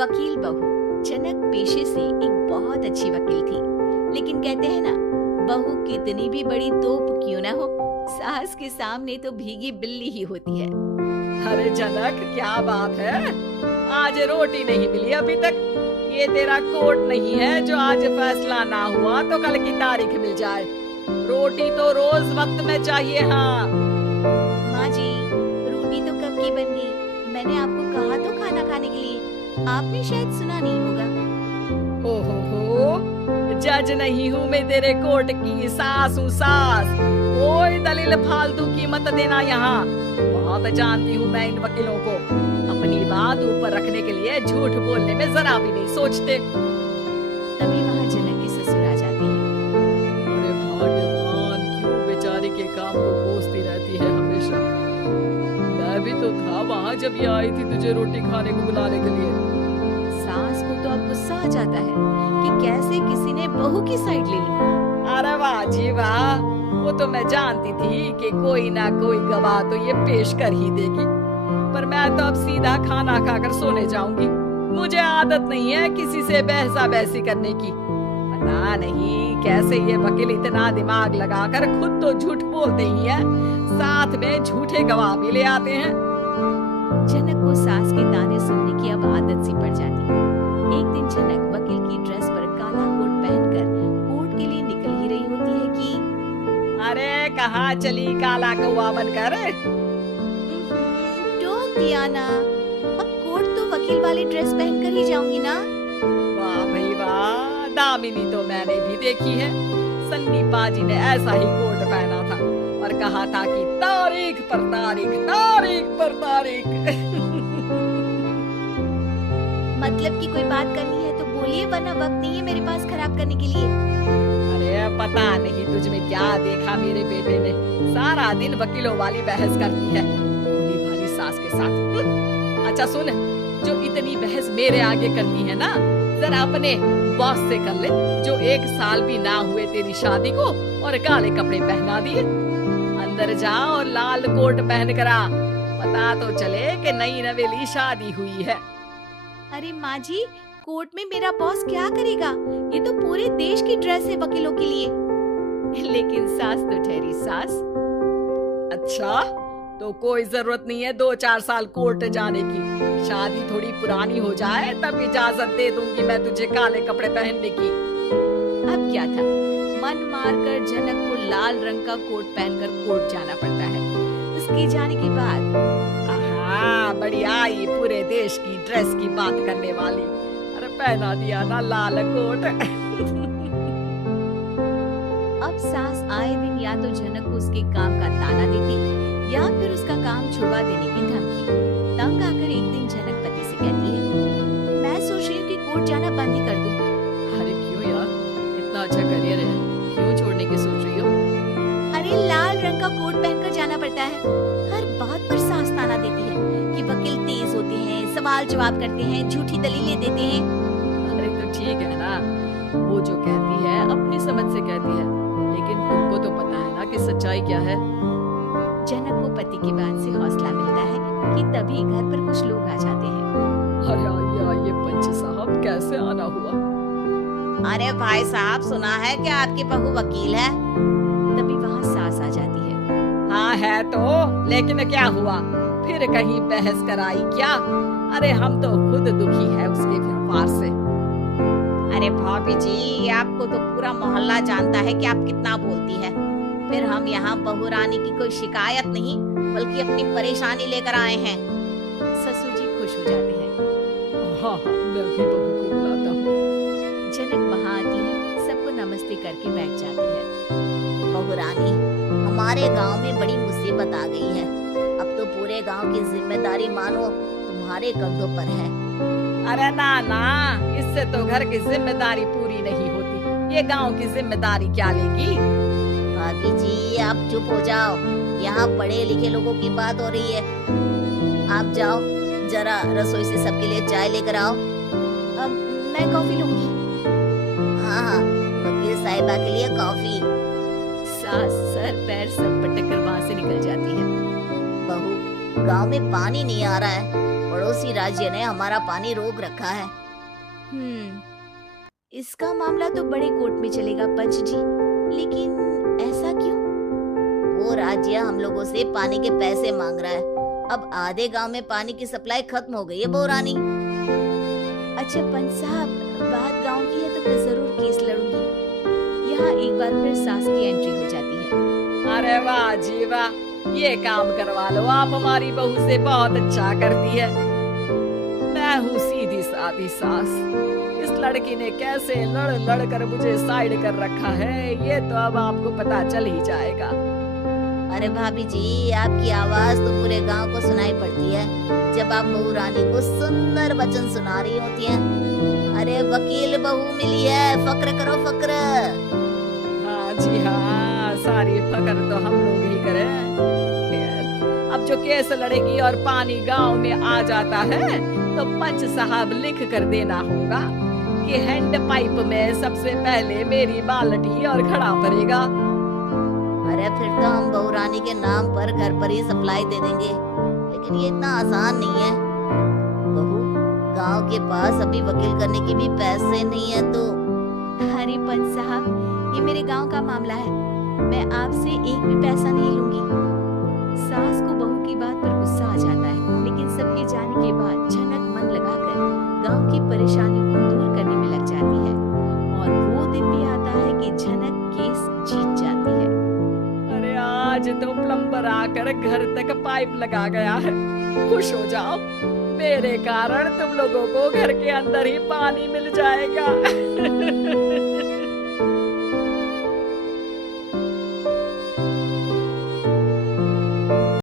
वकील बहू। जनक पेशे से एक बहुत अच्छी वकील थी, लेकिन कहते हैं ना, बहू कितनी भी बड़ी तोप क्यों ना हो, सास के सामने तो भीगी बिल्ली ही होती है। अरे जनक, क्या बात है, आज रोटी नहीं मिली अभी तक। ये तेरा कोर्ट नहीं है जो आज फैसला ना हुआ तो कल की तारीख मिल जाए। रोटी तो रोज वक्त में चाहिए। हाँ माँ जी, रोटी तो कब की बन गई। मैंने आपको कहा तो खाना खाने के लिए, आपने शायद सुना नहीं होगा। हो, जज नहीं हूँ मैं तेरे कोर्ट की, सास हूँ सास। कोई दलील फालतू की मत देना यहाँ। बहुत जानती हूँ मैं इन वकीलों को, अपनी बात ऊपर रखने के लिए झूठ बोलने में जरा भी नहीं सोचते। तभी वहाँ जनक के ससुर आ जाते हैं। अरे भगवान, क्यों बेचारी के काम को कोसती रहती है हमेशा। मैं भी तो था वहाँ जब ये आई थी तुझे रोटी खाने को बुलाने के लिए। सास को तो अब गुस्सा आ जाता है कि कैसे किसी ने बहू की साइड ले ली। अरे वाह जी वाह, वो तो मैं जानती थी कि कोई ना कोई गवाह तो ये पेश कर ही देगी। पर मैं तो अब सीधा खाना खाकर सोने जाऊंगी। मुझे आदत नहीं है किसी से बहसा बहसी करने की। पता नहीं कैसे ये वकील इतना दिमाग लगाकर खुद तो झूठ बोलते ही है, साथ में झूठे गवाह भी ले आते हैं। जनक को सास के ताने सुनने की अब आदत सी पड़ जाती है। एक दिन जनक वकील की ड्रेस पर काला कोट पहनकर कोर्ट के लिए निकल ही रही होती है कि अरे कहाँ चली काला कौवा बनकर। टोक दिया ना, अब कोर्ट तो वकील वाली ड्रेस पहनकर ही जाऊंगी ना। वाह भाई वाह, दामिनी तो मैंने भी देखी है। सन्नी पाजी ने ऐसा ही कोट पहना था और कहा था कि तारीख पर तारीख, तारीख पर तारीख। मतलब कि कोई बात करनी है तो बोलिए, वरना वक्त नहीं है मेरे पास खराब करने के लिए। अरे पता नहीं तुझ में क्या देखा मेरे बेटे ने, सारा दिन वकीलों वाली बहस करती है भोली भाली सास के साथ। अच्छा सुन, जो इतनी बहस मेरे आगे करनी है ना, जरा अपने बॉस से कर ले, जो 1 साल भी ना हुए तेरी शादी को और काले कपड़े पहना दिए। अंदर जा और लाल कोट पहन कर आ, पता तो चले कि नई नवेली शादी हुई है। अरे माँ जी, कोर्ट में मेरा बॉस क्या करेगा, ये तो पूरे देश की ड्रेस है वकीलों के लिए। लेकिन सास तो ठहरी सास। अच्छा, तो कोई जरूरत नहीं है 2-4 साल कोर्ट जाने की। शादी थोड़ी पुरानी हो जाए तब इजाजत दे दूंगी मैं तुझे काले कपड़े पहनने की। अब क्या था, मन मारकर जनक को लाल रंग का कोट पहनकर कोर्ट जाना पड़ता है। उसके जाने के बाद बड़ी आई पूरे देश की ड्रेस की बात करने वाली। अरे पहना दिया ना लाल कोट। अब सास आए दिन या तो जनक को उसके काम का ताना देती या फिर उसका काम छुड़वा देने की धमकी। तंग आकर एक दिन जनक पति से कहती है, मैं सोच रही हूँ कि कोर्ट जाना बंद ही कर दूं। अरे क्यों यार, इतना अच्छा करियर है, क्यों छोड़ने की सोच रही हो? अरे लाल रंग का कोट पहनकर जाना पड़ता है। हर बात पर सास ताना देती है कि वकील तेज होते हैं, सवाल जवाब करते हैं, झूठी दलीलें देते हैं। अरे तो ठीक है ना, वो जो कहती है अपनी समझ से कहती है, लेकिन तुमको तो पता है ना कि सच्चाई क्या है। जनक को पति की बात से हौसला मिलता है कि तभी घर पर कुछ लोग आ जाते हैं। अरे आइए पंच साहब, कैसे आना हुआ? अरे भाई साहब, सुना है कि आपकी बहू वकील है। तभी वहाँ सास आ जाती है। हाँ है तो, लेकिन क्या हुआ, फिर कहीं बहस कराई क्या? अरे हम तो खुद दुखी है उसके व्यवहार से। अरे भाभी जी, आपको तो पूरा मोहल्ला जानता है कि आप कितना बोलती है। फिर हम यहाँ बहू रानी की कोई शिकायत नहीं, बल्कि अपनी परेशानी लेकर आए हैं। ससुर जी खुश हो जाते हैं। हाँ, मैं भी बहू को बुलाता हूँ। जनक वहाँ आती है, सबको नमस्ते करके बैठ जाती है। बहू रानी, हमारे गांव में बड़ी मुसीबत आ गई है। अब तो पूरे गांव की जिम्मेदारी मानो तुम्हारे कंधों पर है। अरे ना ना, इससे तो घर की जिम्मेदारी पूरी नहीं होती, ये गांव की जिम्मेदारी क्या लेगी? भाभी जी, आप चुप हो जाओ, यहाँ पढ़े लिखे लोगों की बात हो रही है। आप जाओ, जरा रसोई से सबके लिए चाय लेकर आओ। मैं कॉफी लूंगी। हाँ हाँ, वकील साहिबा के लिए कॉफी। सास सर पैर सब पटक कर वहाँ से निकल जाती है। बहू, गांव में पानी नहीं आ रहा है। पड़ोसी राज्य ने हमारा पानी रोक रखा है। इसका मामला तो बड़े कोर्ट में चलेगा पंच जी, लेकिन ऐसा क्यों? वो राज्य हम लोगों से पानी के पैसे मांग रहा है। अब आधे गांव में पानी की सप्लाई खत्म हो गई है बहुरानी। अच्छा पंच साहब, बात गांव की है तो मैं जरूर केस लड़ूंगी। यहाँ एक बार फिर सास की एंट्री हो जाती है। अरे वाह जी वाह, ये काम करवा लो, आप हमारी बहू से बहुत अच्छा करती है। मैं हूँ सीधी सादी सास। इस लड़की ने कैसे लड़ लड़ कर मुझे साइड कर रखा है, ये तो अब आपको पता चल ही जाएगा। अरे भाभी जी, आपकी आवाज तो पूरे गांव को सुनाई पड़ती है जब आप बहू रानी को सुंदर वचन सुना रही होती हैं। अरे वकील बहू मिली है, फक्र करो फक्र। हाँ जी हाँ, सारी फकर तो हम लोग ही करें। खैर, अब जो केस लड़ेगी और पानी गांव में आ जाता है तो पंच साहब लिख कर देना होगा कि हैंड पाइप में सबसे पहले मेरी बाल्टी और घड़ा भरेगा। अरे फिर तो हम बहू रानी के नाम पर घर पर ही सप्लाई दे देंगे, लेकिन ये इतना आसान नहीं है। बहू, गांव के पास अभी वकील करने के भी पैसे नहीं है तो। अरे पंच साहब, ये मेरे गांव का मामला है, मैं आपसे एक भी पैसा नहीं लूंगी। सास को बहू की बात पर गुस्सा आ जाता है, लेकिन सबके जाने के बाद झनक मन लगाकर गांव की परेशानियों को दूर करने में लग जाती है। और वो दिन भी आता है कि झनक केस जीत जाती है। अरे आज तो प्लम्बर आकर घर तक पाइप लगा गया है। खुश हो जाओ, मेरे कारण तुम लोगों को घर के अंदर ही पानी मिल जाएगा।